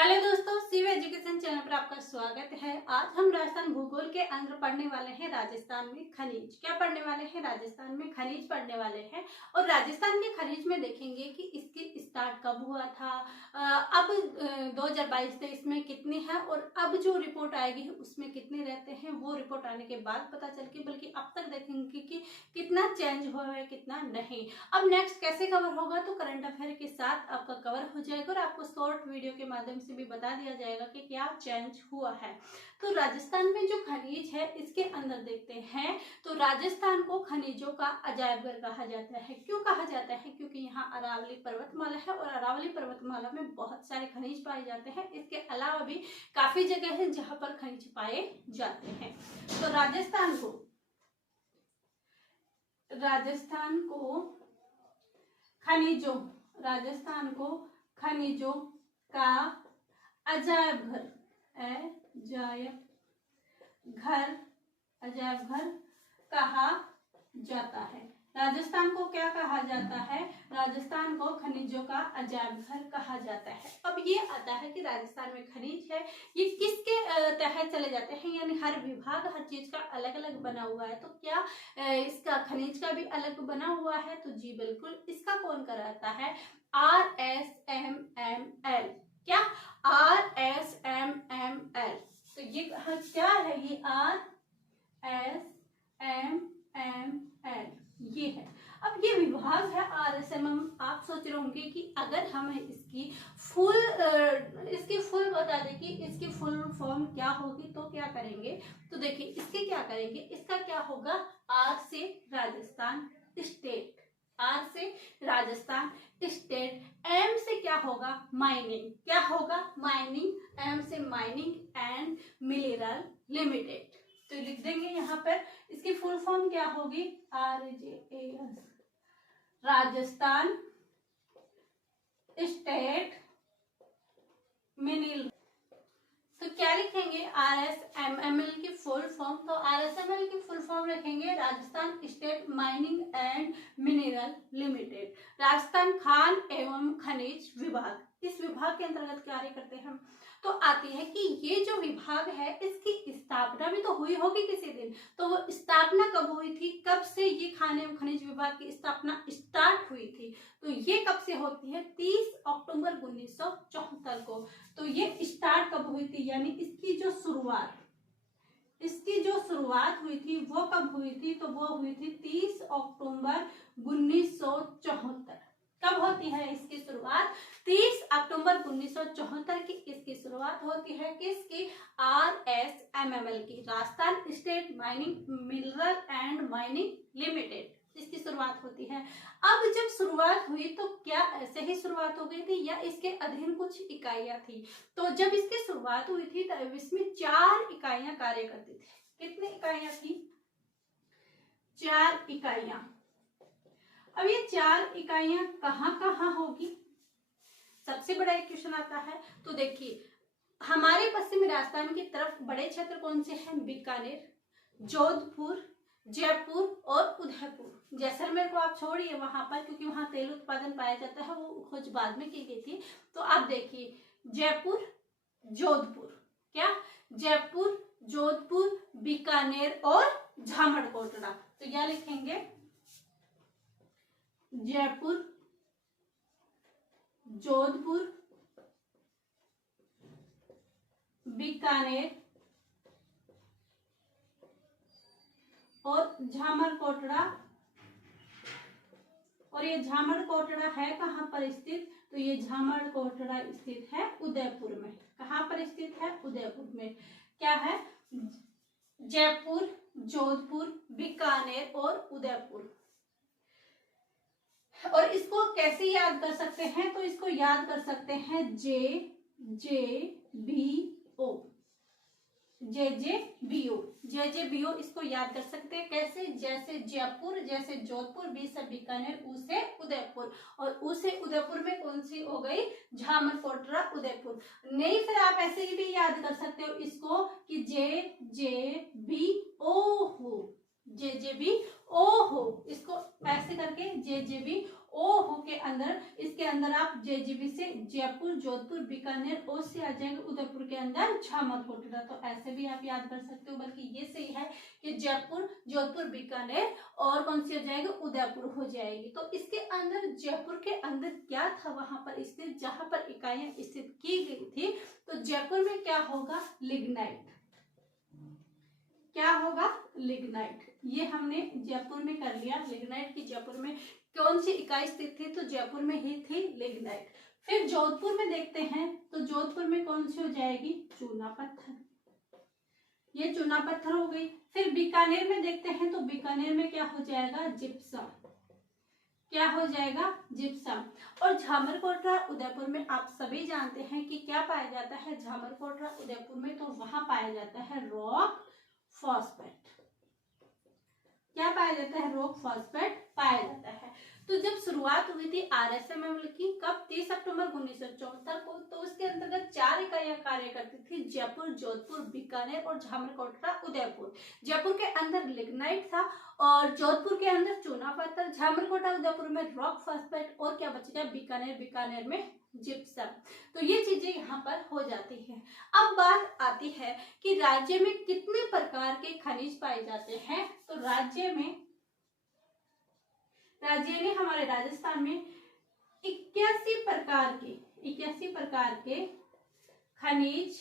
Hello दोस्तों, Shiv education channel पर आपका स्वागत है। आज हम राजस्थान भूगोल के अंदर पढ़ने वाले हैं राजस्थान में खनिज। क्या पढ़ने वाले हैं? राजस्थान में खनिज पढ़ने वाले हैं। और राजस्थान के खनिज में देखेंगे कि इसकी स्टार्ट कब हुआ था, अब 2022-23 में कितनी है और अब जो रिपोर्ट आएगी उसमें कितने रहते हैं, वो रिपोर्ट आने के बाद पता चल के, बल्कि अब तक देखेंगे कि कितना चेंज हुआ है कितना नहीं। अब नेक्स्ट कैसे कवर होगा, तो करंट अफेयर के साथ आपका कवर हो जाएगा और आपको शॉर्ट वीडियो के माध्यम से भी बता दिया जाएगा कि क्या चेंज हुआ है। तो राजस्थान में जो खनिज है इसके अंदर देखते हैं, तो राजस्थान को खनिजों का अजायबघर कहा जाता है। क्यों कहा जाता है? क्योंकि यहाँ अरावली पर्वतमाला है और अरावली पर्वतमाला में बहुत सारे खनिज पाए जाते हैं। इसके अलावा भी काफी जगह है जहां पर खनिज पाए जाते हैं। तो राजस्थान को खनिजों का अजायब घर कहा जाता है। राजस्थान को क्या कहा जाता है? राजस्थान को खनिजों का अजायब घर कहा जाता है। अब ये आता है कि राजस्थान में खनिज है, ये किसके तहत चले जाते हैं, यानी हर विभाग हर चीज का अलग अलग बना हुआ है। तो क्या इसका खनिज का भी अलग बना हुआ है? तो जी बिल्कुल। इसका कौन कराता है? RSMML। क्या? RSMML। तो ये क्या है? ये RSMML ये है। अब ये विभाग है RSMM। आप सोच रहे होंगे कि अगर हमें इसकी फुल बता दें कि इसकी फुल फॉर्म क्या होगी तो क्या करेंगे। तो देखिए इसके क्या करेंगे, इसका क्या होगा? R से राजस्थान स्टेट, R से राजस्थान स्टेट। M से क्या होगा? माइनिंग। क्या होगा? माइनिंग। M से माइनिंग एंड मिनरल लिमिटेड। तो लिख देंगे यहाँ पर इसकी फुल फॉर्म क्या होगी? RJAS, Rajasthan state mineral. तो क्या लिखेंगे? RSMML की फुल फॉर्म। तो RSMML की फुल फॉर्म रखेंगे Rajasthan state mining and mineral limited. Rajasthan Khan एवं खनिज विभाग, इस विभाग के अंतर्गत कार्य करते हैं। तो आती है कि ये जो विभाग है इसकी स्थापना भी तो हुई होगी किसी दिन। तो वो स्थापना कब हुई थी, कब से ये खान एवं खनिज विभाग की स्थापना स्टार्ट हुई थी? तो ये कब से होती है? 30 अक्टूबर 1974 को। तो ये स्टार्ट कब हुई थी, यानी इसकी जो शुरुआत हुई थी वो कब हुई थी? तो वो हुई थी 30 अक्टूबर 1974। कब होती है इसकी शुरुआत? 30 अक्टूबर 1974 की इसकी शुरुआत होती है। किसकी? RSMML की, Rajasthan state mining mineral and mining limited, इसकी शुरुआत होती है। अब जब शुरुआत हुई तो क्या ऐसे ही शुरुआत हो गई थी या इसके अधीन कुछ इकाइयां थी? तो जब इसकी शुरुआत हुई थी तब इसमें 4 इकाइयां कार्य करती थी। कितनी इकाइयां थी? 4 इकाइयां। अब ये 4 इकाइयां कहाँ कहाँ होगी? सबसे बड़ा एक क्वेश्चन आता है। तो देखिए हमारे पश्चिमी राजस्थान की तरफ बड़े क्षेत्र कौन से हैं? बीकानेर, जोधपुर, जयपुर और उदयपुर। जैसलमेर को आप छोड़िए वहां पर, क्योंकि वहां तेल उत्पादन पाया जाता है, वो खोज बाद में की गई थी। तो आप देखिए जयपुर, जोधपुर, क्या? जयपुर, जोधपुर, बीकानेर और झामड़कोटड़ा। तो क्या लिखेंगे? जयपुर, जोधपुर, बीकानेर और झामड़कोटड़ा। और ये झामड़कोटड़ा है कहाँ पर स्थित? तो ये झामड़कोटड़ा स्थित है उदयपुर में। कहाँ पर स्थित है? उदयपुर में। क्या है? जयपुर, जोधपुर, बीकानेर और उदयपुर। और इसको कैसे याद कर सकते हैं? तो इसको याद कर सकते हैं JJBO, JJBO इसको याद कर सकते हैं। कैसे? जैसे जयपुर, जैसे जोधपुर, बी से बीकानेर, उ से उदयपुर, और उ से उदयपुर में कौन सी हो गई? झामड़कोटड़ा उदयपुर। नहीं, फिर आप ऐसे ही भी याद कर सकते हो इसको कि JJBO हो, JJBO हो, इसको ऐसे करके JJBO ओ के अंदर, इसके अंदर आप JGB से जयपुर, जोधपुर, बीकानेर, ओ से आ जाएगा उदयपुर के अंदर झामर कोटड़ा। तो ऐसे भी आप याद कर सकते हो, बल्कि ये सही है कि जयपुर, जोधपुर, बीकानेर और कौन सी हो जाएगी, उदयपुर हो जाएगी। तो इसके अंदर जयपुर के अंदर क्या था, वहां पर स्थित, जहां पर इकाइयां स्थित की गई थी, तो जयपुर में क्या होगा, लिग्नाइट। क्या होगा, लिग्नाइट। ये हमने जयपुर में कर लिया, लिग्नाइट की जयपुर में कौन सी इकाई स्थित थी, तो जयपुर में ही थी लिग्नाइट। फिर जोधपुर में देखते हैं, तो जोधपुर में कौन सी हो जाएगी, चूना पत्थर। ये चूना पत्थर हो गई। फिर बीकानेर में देखते हैं, तो बीकानेर में क्या हो जाएगा, जिप्सम। क्या हो जाएगा, जिप्सम। और झामर कोटड़ा उदयपुर में आप सभी जानते हैं कि क्या पाया जाता है, झामर कोटड़ा उदयपुर में, तो वहां पाया जाता है रॉक फॉस्फेट। क्या पाया जाता है, रॉक फॉस्फेट पाया जाता है। तो जब शुरुआत हुई थी RSML की, कब, 30 अक्टूबर 1974 को, तो उसके अंतर्गत 4 इकाइयां कार्य करती थी, जयपुर, जोधपुर, बीकानेर और झामर कोटड़ा उदयपुर। जयपुर के अंदर लिग्नाइट था और जोधपुर के अंदर चूना पत्थर, झामर कोटड़ा उदयपुर में रॉक फॉस्फेट और क्या बचेगा, बीकानेर में जिप्सम। तो ये चीजें यहाँ पर हो जाती है। अब बात आती है कि राज्य में कितने प्रकार के खनिज पाए जाते हैं, तो राज्य में हमारे राजस्थान में 81 प्रकार के खनिज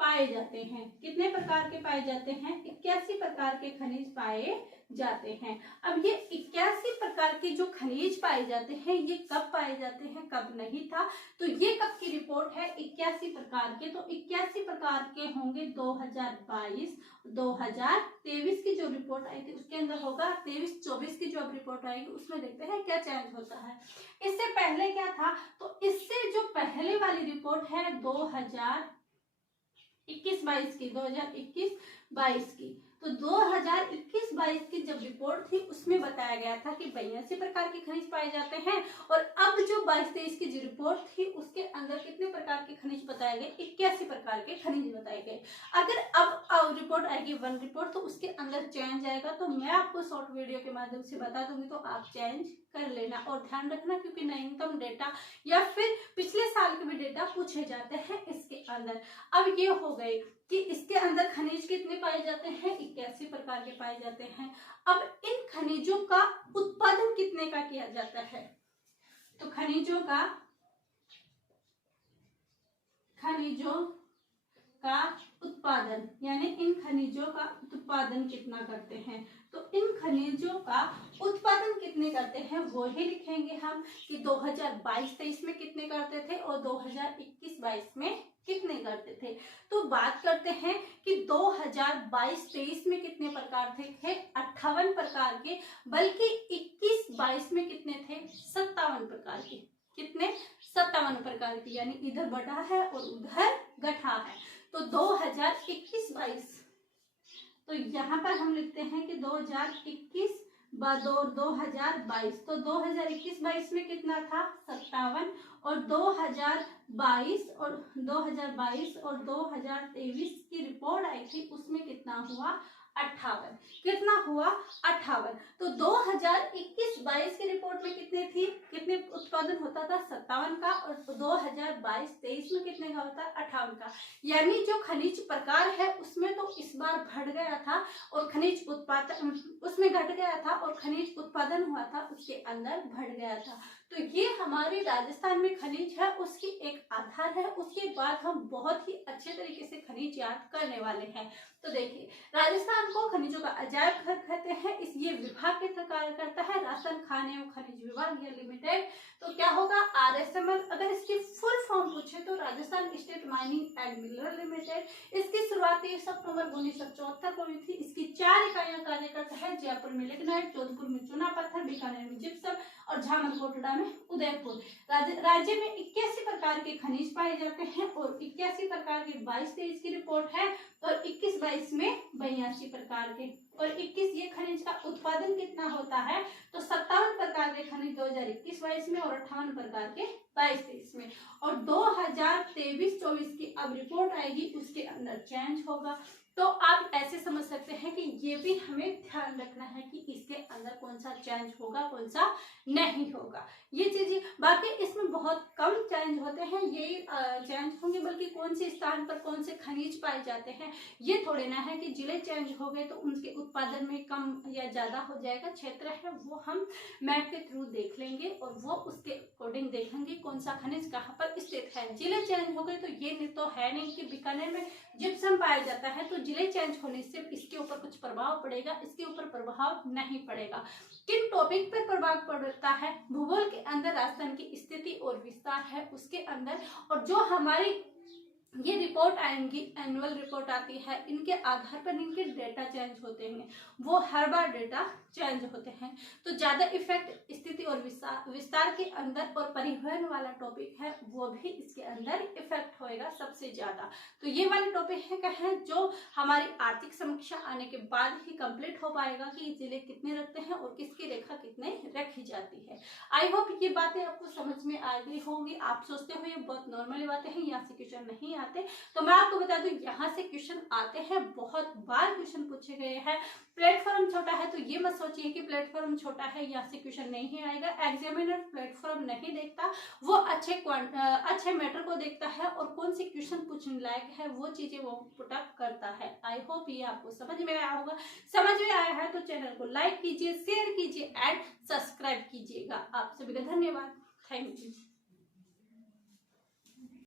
पाए जाते हैं। कितने प्रकार के पाए जाते हैं, 81 प्रकार के खनिज पाए जाते हैं। अब ये 81 प्रकार के जो खनिज पाए जाते हैं, ये कब पाए जाते हैं, कब नहीं था, तो ये कब की रिपोर्ट है, 81 प्रकार के। तो 81 प्रकार के होंगे 2022, 2023 की जो रिपोर्ट आई थी उसके अंदर होगा, 23-24 की जो अब रिपोर्ट आएगी उसमें देखते हैं क्या चेंज होता है। इससे पहले क्या था, तो इससे जो पहले वाली रिपोर्ट है 2021-22 की, 2021-22 की, तो 2021-22 की जब रिपोर्ट थी उसमें बताया गया था कि 82 प्रकार के खनिज पाए जाते हैं। और अब जो 22-23 की जो रिपोर्ट थी उसके अंदर कितने प्रकार के खनिज बताए गए, 81 प्रकार के खनिज बताए गए। अगर अब रिपोर्ट आएगी वन रिपोर्ट, तो उसके अंदर चेंज आएगा, तो मैं आपको शॉर्ट वीडियो के माध्यम से बता दूंगी, तो आप चेंज कर लेना और ध्यान रखना, क्योंकि नवीनतम डेटा या फिर पिछले साल के भी डेटा पूछे जाते हैं इसके अंदर। अब ये हो गए कि इसके अंदर खनिज कितने पाए जाते हैं, 81 प्रकार के पाए जाते हैं। अब इन खनिजों का उत्पादन कितने का किया जाता है, तो खनिजों का उत्पादन, यानी इन खनिजों का उत्पादन कितना करते हैं, तो इन खनिजों का उत्पादन कितने करते हैं वो ही लिखेंगे हम कि 2022-23 में कितने करते थे और 2021-22 में कितने करते थे। तो बात करते हैं कि 2022-23 में कितने प्रकार थे, 58 प्रकार के, बल्कि 21-22 में कितने थे, 57 प्रकार के। कितने, 57 प्रकार की, यानी इधर बढ़ा है और उधर घटा है। तो 2021-22, तो यहाँ पर हम लिखते हैं कि 2021 और 2022, तो 2021-22 में कितना था, 57, और 2022 और 2023 की रिपोर्ट आई थी उसमें कितना हुआ, 58। कितना हुआ, 58। तो 2021-22 की रिपोर्ट में कितने उत्पादन होता था, 57 का, और 2022-23 में कितने का होता है, 58 का। यानी जो खनिज प्रकार है उसमें तो इस बार घट गया था और खनिज उत्पादन उसमें घट गया था, और खनिज उत्पादन हुआ था उसके अंदर बढ़ गया था। तो ये हमारे राजस्थान में खनिज है उसकी एक आधार है। उसके बाद हम बहुत ही अच्छे तरीके से खनिज याद करने वाले हैं। तो देखिए, राजस्थान को खनिजों का अजायब घर कहते हैं। इस ये विभाग के तरह कार्य करता है, राजस्थान खान एवं खनिज विभाग या लिमिटेड। तो क्या होगा, RSML। अगर इसकी फुल फॉर्म पूछे तो Rajasthan state mining and mineral limited. इसकी शुरुआत 30 अक्टूबर 1974 को हुई थी। इसकी 4 इकाइयां कार्य करता है, जयपुर में लिग्नाइट, जोधपुर में चूना पत्थर, बीकानेर में जिप्सम और झामर कोटड़ा में उदयपुर। राज्य में 81 प्रकार के खनिज पाए जाते हैं और 81 प्रकार के 22-23 की रिपोर्ट है, और 21-22 में 82 प्रकार के। और 21 ये खनिज का उत्पादन कितना होता है, तो 57 प्रकार के खनिज 2021-22 में और 58 प्रकार के 22-23 में। और 2023-24 की अब रिपोर्ट आएगी, उसके अंदर चेंज होगा। तो आप ऐसे समझ सकते हैं कि ये भी हमें ध्यान रखना है कि इसके अंदर कौन सा चेंज होगा, कौन सा नहीं होगा, ये चीजें। बाकी इसमें बहुत कम चेंज होते हैं, यही चेंज होंगे, बल्कि कौन से स्थान पर कौन से खनिज पाए जाते हैं ये थोड़े ना है कि जिले चेंज हो गए तो उनके उत्पादन में कम या ज्यादा हो जाएगा। क्षेत्र है वो हम मैप के थ्रू देख लेंगे और वो उसके अकॉर्डिंग देखेंगे कौन सा खनिज कहाँ पर स्थित है। जिले चेंज हो गए तो ये तो है नहीं कि बीकानेर में जिप्सम पाया जाता है तो जिले चेंज होने से इसके ऊपर कुछ प्रभाव पड़ेगा, इसके ऊपर प्रभाव नहीं पड़ेगा। किन टॉपिक पर प्रभाव पड़ता है, भूगोल के अंदर राजस्थान की स्थिति और विस्तार है उसके अंदर, और जो हमारी ये रिपोर्ट आएंगी, एनुअल रिपोर्ट आती है, इनके आधार पर इनके डेटा चेंज होते हैं, वो हर बार डेटा चेंज होते हैं। तो ज्यादा इफेक्ट स्थिति और विस्तार के अंदर और परिवहन वाला टॉपिक है वो भी इसके अंदर इफेक्ट होएगा सबसे ज्यादा। तो ये वाले टॉपिक है जो हमारी आर्थिक समीक्षा आने के बाद ही कंप्लीट हो पाएगा कि जिले कितने रखते हैं और किसकी रेखा कितने रखी जाती है। आई होप ये बातें आपको समझ में आ गई होंगी। आप सोचते हो ये बहुत नॉर्मल बातें हैं, यहाँ से क्वेश्चन नहीं आते, तो मैं आपको बता दूं यहाँ से क्वेश्चन आते हैं, बहुत बार क्वेश्चन पूछे गए हैं। प्लेटफॉर्म छोटा है तो ये मत सोचिए कि प्लेटफॉर्म छोटा है यहाँ से क्वेश्चन नहीं आएगा। एग्जामिनर प्लेटफॉर्म नहीं देखता, वो अच्छे मैटर को देखता है और कौन से क्वेश्चन पूछने लायक है वो चीजें वो पुट अप करता है। आई होप ये आपको समझ में आया होगा। समझ में आया है तो चैनल को लाइक कीजिए, शेयर कीजिए एंड सब्सक्राइब कीजिएगा। आप सभी का धन्यवाद। Thank you.